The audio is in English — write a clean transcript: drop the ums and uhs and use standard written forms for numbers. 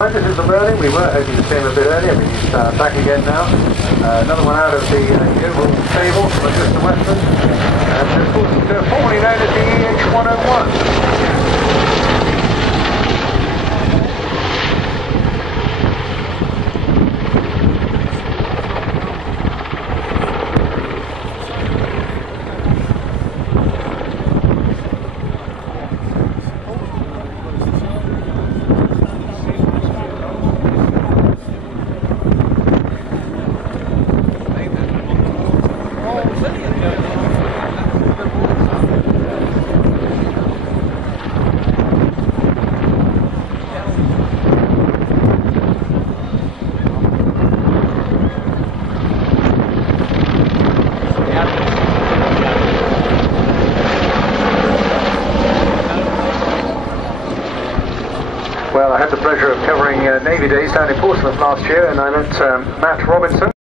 This is the Merlin. We were hoping to see him a bit earlier, but he's back again now. Another one out of the overall stable from Mr. Western. And of course, formerly known as the EH101. Well, I had the pleasure of covering Navy Days down in Portsmouth last year, and I met Matt Robinson.